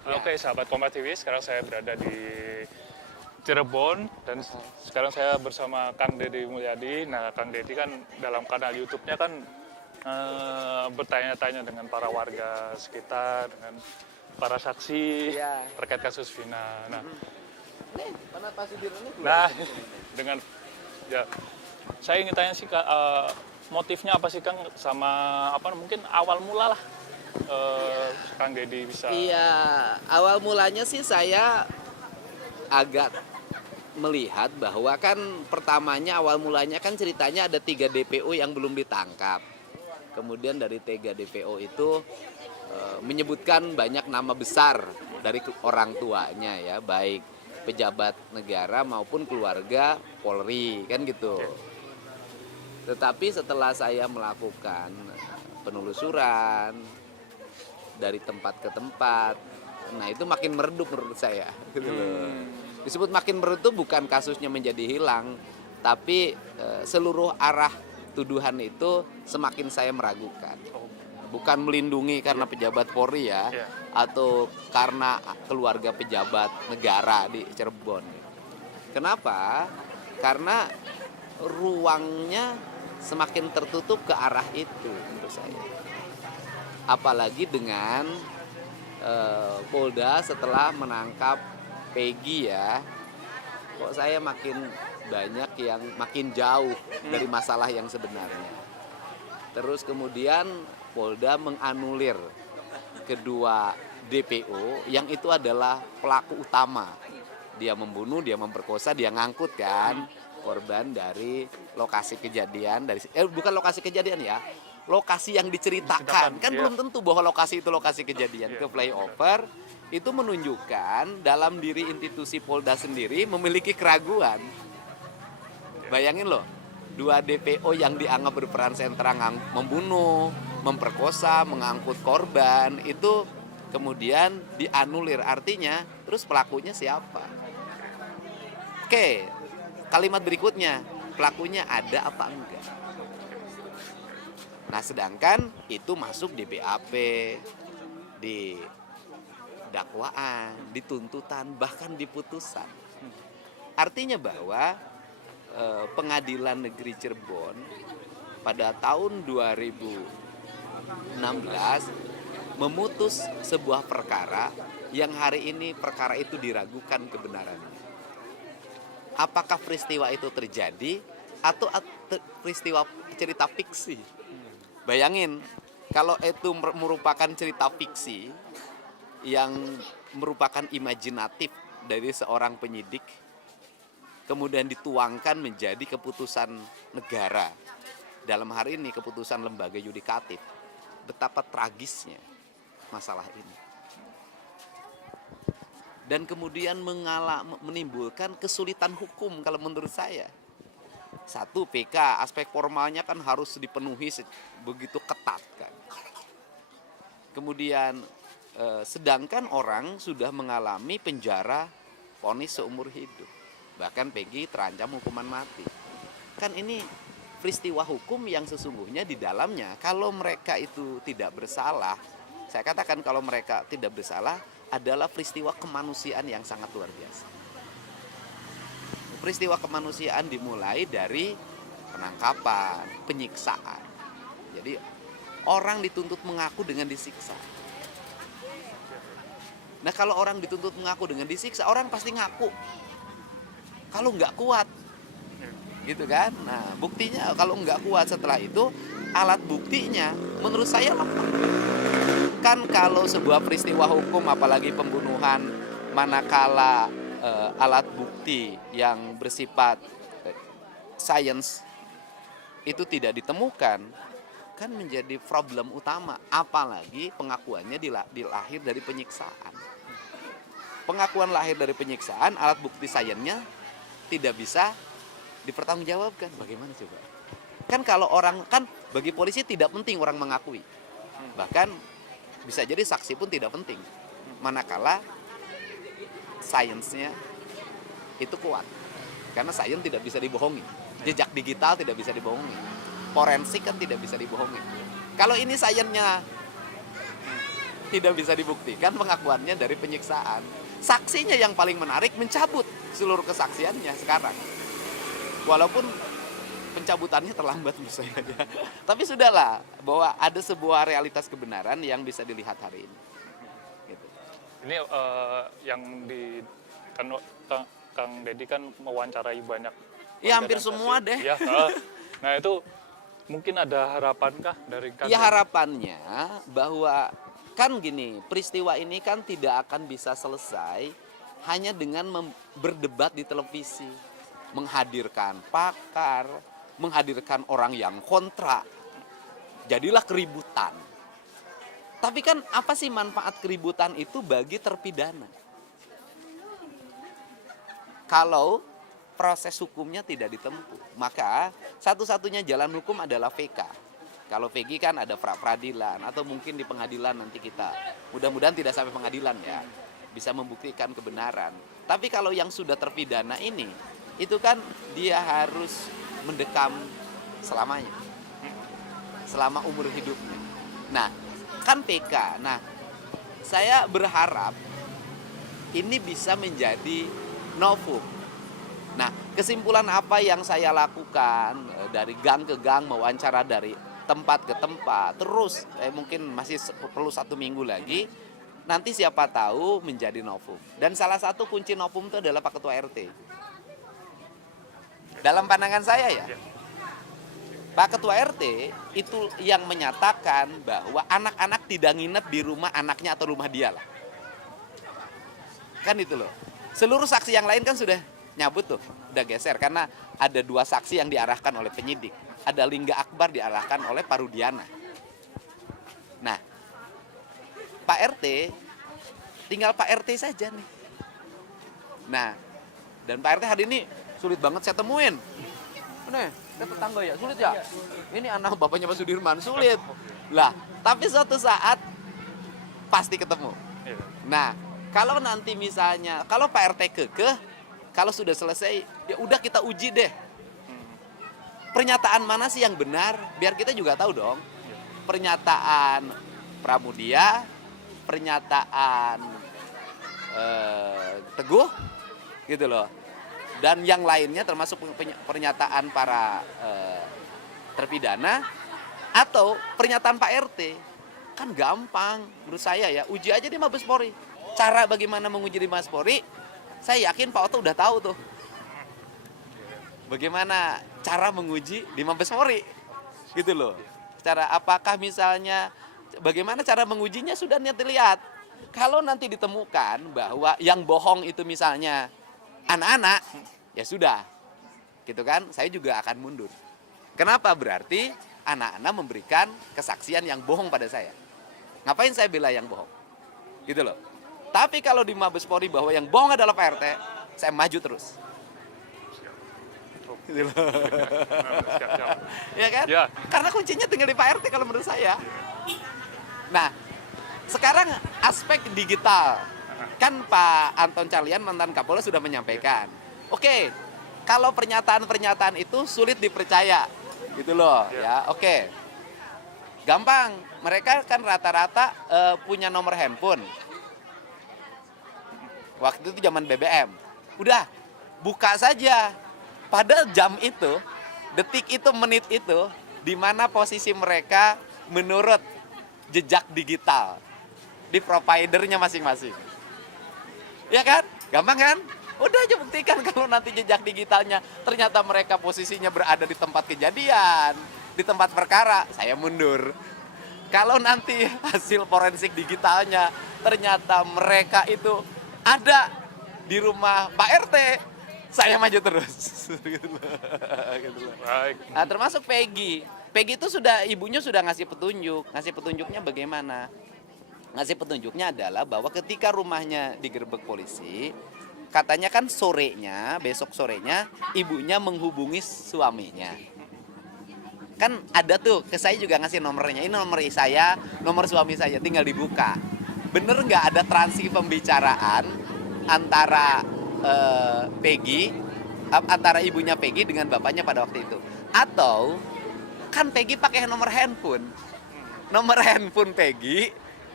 Ya. Oke, sahabat Kompas TV, sekarang saya berada di Cirebon dan sekarang saya bersama Kang Deddy Mulyadi. Nah, Kang Deddy kan dalam kanal YouTube-nya kan bertanya-tanya dengan para warga sekitar, dengan para saksi Iya. terkait kasus Vina. Nih, mana Pak Sudirman ini keluar? Nah, dengan ya, saya ingin tanya sih Kak, motifnya apa sih Kang, sama apa mungkin awal mula lah Kang Deddy bisa. Iya, awal mulanya sih saya agak melihat bahwa kan pertamanya awal mulanya kan ceritanya ada 3 DPO yang belum ditangkap. Kemudian dari 3 DPO itu menyebutkan banyak nama besar dari orang tuanya ya, baik pejabat negara maupun keluarga Polri kan gitu. Tetapi setelah saya melakukan penelusuran dari tempat ke tempat, nah itu makin meredup menurut saya gitu loh. Disebut makin meredup bukan kasusnya menjadi hilang, tapi seluruh arah tuduhan itu semakin saya meragukan. Bukan melindungi karena pejabat Polri ya, atau karena keluarga pejabat negara di Cirebon. Kenapa? Karena ruangnya semakin tertutup ke arah itu menurut saya. Apalagi dengan Polda setelah menangkap Peggy ya, kok saya makin banyak yang makin jauh dari masalah yang sebenarnya. Terus kemudian Polda menganulir kedua DPO yang itu adalah pelaku utama. Dia membunuh, dia memperkosa, dia ngangkut kan korban dari lokasi kejadian, bukan lokasi kejadian ya, lokasi yang diceritakan. Kan belum tentu bahwa lokasi itu lokasi kejadian. Ke flyover itu menunjukkan dalam diri institusi Polda sendiri memiliki keraguan. Bayangin loh, 2 DPO yang dianggap berperan sentral membunuh, memperkosa, mengangkut korban, itu kemudian dianulir. Artinya, terus pelakunya siapa? Oke, kalimat berikutnya, pelakunya ada apa enggak? Nah, sedangkan itu masuk di BAP, di dakwaan, di tuntutan, bahkan di putusan. Artinya bahwa Pengadilan Negeri Cirebon pada tahun 2016 memutus sebuah perkara yang hari ini perkara itu diragukan kebenarannya. Apakah peristiwa itu terjadi atau peristiwa cerita fiksi? Bayangin, kalau itu merupakan cerita fiksi yang merupakan imajinatif dari seorang penyidik, kemudian dituangkan menjadi keputusan negara, dalam hari ini keputusan lembaga yudikatif, betapa tragisnya masalah ini. Dan kemudian menimbulkan kesulitan hukum kalau menurut saya. Satu, PK, aspek formalnya kan harus dipenuhi begitu ketat kan. Kemudian sedangkan orang sudah mengalami penjara vonis seumur hidup. Bahkan Peggy terancam hukuman mati. Kan ini peristiwa hukum yang sesungguhnya di dalamnya, kalau mereka itu tidak bersalah, saya katakan kalau mereka tidak bersalah, adalah peristiwa kemanusiaan yang sangat luar biasa. Peristiwa kemanusiaan dimulai dari penangkapan, penyiksaan. Jadi orang dituntut mengaku dengan disiksa. Nah, kalau orang dituntut mengaku dengan disiksa, orang pasti ngaku. Kalau nggak kuat, gitu kan? Nah, buktinya kalau nggak kuat setelah itu, alat buktinya menurut saya lemah. Kan kalau sebuah peristiwa hukum, apalagi pembunuhan, manakala alat bukti yang bersifat sains itu tidak ditemukan, kan menjadi problem utama. Apalagi pengakuannya dilahir dari penyiksaan. Pengakuan lahir dari penyiksaan, alat bukti sainsnya tidak bisa dipertanggungjawabkan. Bagaimana coba? Kan kalau orang, kan bagi polisi tidak penting orang mengakui. Bahkan bisa jadi saksi pun tidak penting. Manakala sainsnya itu kuat. Karena sains tidak bisa dibohongi. Jejak digital tidak bisa dibohongi. Forensik kan tidak bisa dibohongi. Kalau ini sainsnya tidak bisa dibuktikan pengakuannya dari penyiksaan. Saksinya yang paling menarik mencabut seluruh kesaksiannya sekarang. Walaupun pencabutannya terlambat menurut saya. Tapi sudahlah, bahwa ada sebuah realitas kebenaran yang bisa dilihat hari ini. Gitu. Ini yang di kan Kang Deddy kan mewawancarai banyak. Ya hampir organisasi. semua deh. Ya, nah itu mungkin ada harapankah dari Kang Ya Deddy? harapannya bahwa kan gini, peristiwa ini kan tidak akan bisa selesai hanya dengan berdebat di televisi, menghadirkan pakar, menghadirkan orang yang kontra, jadilah keributan. Tapi kan apa sih manfaat keributan itu bagi terpidana? Kalau proses hukumnya tidak ditempuh, maka satu-satunya jalan hukum adalah VK. Kalau VG kan ada pra-peradilan atau mungkin di pengadilan nanti kita, mudah-mudahan tidak sampai pengadilan ya, bisa membuktikan kebenaran. Tapi kalau yang sudah terpidana ini, itu kan dia harus mendekam selamanya, selama umur hidupnya. Nah, kan PK. Nah, saya berharap ini bisa menjadi novum. Nah, kesimpulan apa yang saya lakukan dari gang ke gang, mewawancara dari tempat ke tempat, terus mungkin masih perlu 1 minggu lagi, nanti siapa tahu menjadi novum. Dan salah satu kunci novum itu adalah Pak Ketua RT. Dalam pandangan saya ya, Pak Ketua RT itu yang menyatakan bahwa anak-anak tidak nginep di rumah anaknya atau rumah dia lah. Kan itu loh. Seluruh saksi yang lain kan sudah nyabut tuh, udah geser karena ada 2 saksi yang diarahkan oleh penyidik. Ada Lingga Akbar diarahkan oleh Parudiana. Nah, Pak RT, tinggal Pak RT saja nih. Nah, dan Pak RT hari ini sulit banget saya temuin. Nih, saya tetangga ya, sulit ya? Ini anak bapaknya Pak Sudirman, sulit. Lah, tapi suatu saat pasti ketemu. Nah, kalau nanti misalnya, kalau Pak RT kekeh, kalau sudah selesai, ya udah kita uji deh. Pernyataan mana sih yang benar? Biar kita juga tahu dong. Pernyataan Pramudia, pernyataan Teguh, gitu loh. Dan yang lainnya termasuk pernyataan para terpidana atau pernyataan Pak RT. Kan gampang menurut saya ya. Uji aja di Mabes Polri. Cara bagaimana menguji di Mabes Polri, saya yakin Pak Oto udah tahu tuh. Bagaimana cara menguji di Mabes Polri, gitu loh. Secara apakah misalnya, bagaimana cara mengujinya sudah dilihat. Kalau nanti ditemukan bahwa yang bohong itu misalnya anak-anak, ya sudah, gitu kan, saya juga akan mundur. Kenapa? Berarti anak-anak memberikan kesaksian yang bohong pada saya. Ngapain saya bela yang bohong? Gitu loh. Tapi kalau di Mabes Polri bahwa yang bohong adalah Pak RT, saya maju terus. Gitu loh. Ya kan? Ya. Karena kuncinya tinggal di Pak RT kalau menurut saya. Nah, sekarang aspek digital. Kan Pak Anton Carlyan mantan Kapolres sudah menyampaikan. Oke, kalau pernyataan-pernyataan itu sulit dipercaya. Gitu loh, ya. Oke. Gampang, mereka kan rata-rata punya nomor handphone. Waktu itu zaman BBM. Udah, buka saja. Pada jam itu, detik itu, menit itu, di mana posisi mereka menurut jejak digital di providernya masing-masing. Ya kan? Gampang kan? Udah aja buktikan kalau nanti jejak digitalnya ternyata mereka posisinya berada di tempat kejadian, di tempat perkara, saya mundur. Kalau nanti hasil forensik digitalnya ternyata mereka itu ada di rumah Pak RT, saya maju terus. Baik. Nah, termasuk Peggy. Peggy itu sudah, ibunya sudah ngasih petunjuk. Ngasih petunjuknya bagaimana? Ngasih petunjuknya adalah bahwa ketika rumahnya digerebek polisi, katanya kan sorenya, besok sorenya, ibunya menghubungi suaminya. Kan ada tuh, ke saya juga ngasih nomornya. Ini nomor saya, nomor suami saya, tinggal dibuka. Bener nggak ada transaksi pembicaraan antara Peggy, antara ibunya Peggy dengan bapaknya pada waktu itu? Atau kan Peggy pakai nomor handphone Peggy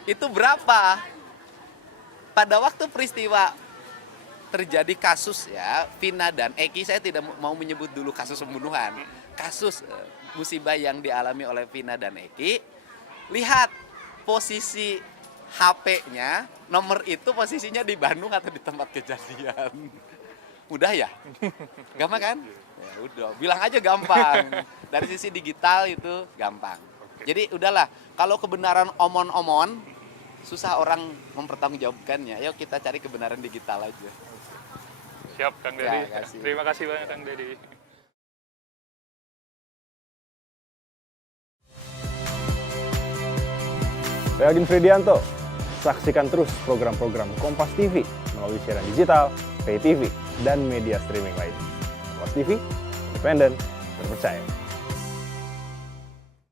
Itu berapa? Pada waktu peristiwa terjadi kasus ya, Vina dan Eki, saya tidak mau menyebut dulu kasus pembunuhan. Kasus musibah yang dialami oleh Vina dan Eki. Lihat posisi HP-nya, nomor itu posisinya di Bandung atau di tempat kejadian. Mudah ya? Gampang kan? Ya udah, bilang aja gampang. Dari sisi digital itu gampang. Jadi udahlah, kalau kebenaran omon-omon, susah orang mempertanggungjawabkannya. Yuk kita cari kebenaran digital aja. Siap, Kang Ya, Dedi. kasih. Terima kasih banyak, Kang Dedi. Saya Agin Fridianto. Saksikan terus program-program Kompas TV melalui siaran digital, pay TV, dan media streaming lain. Kompas TV, independen, terpercaya.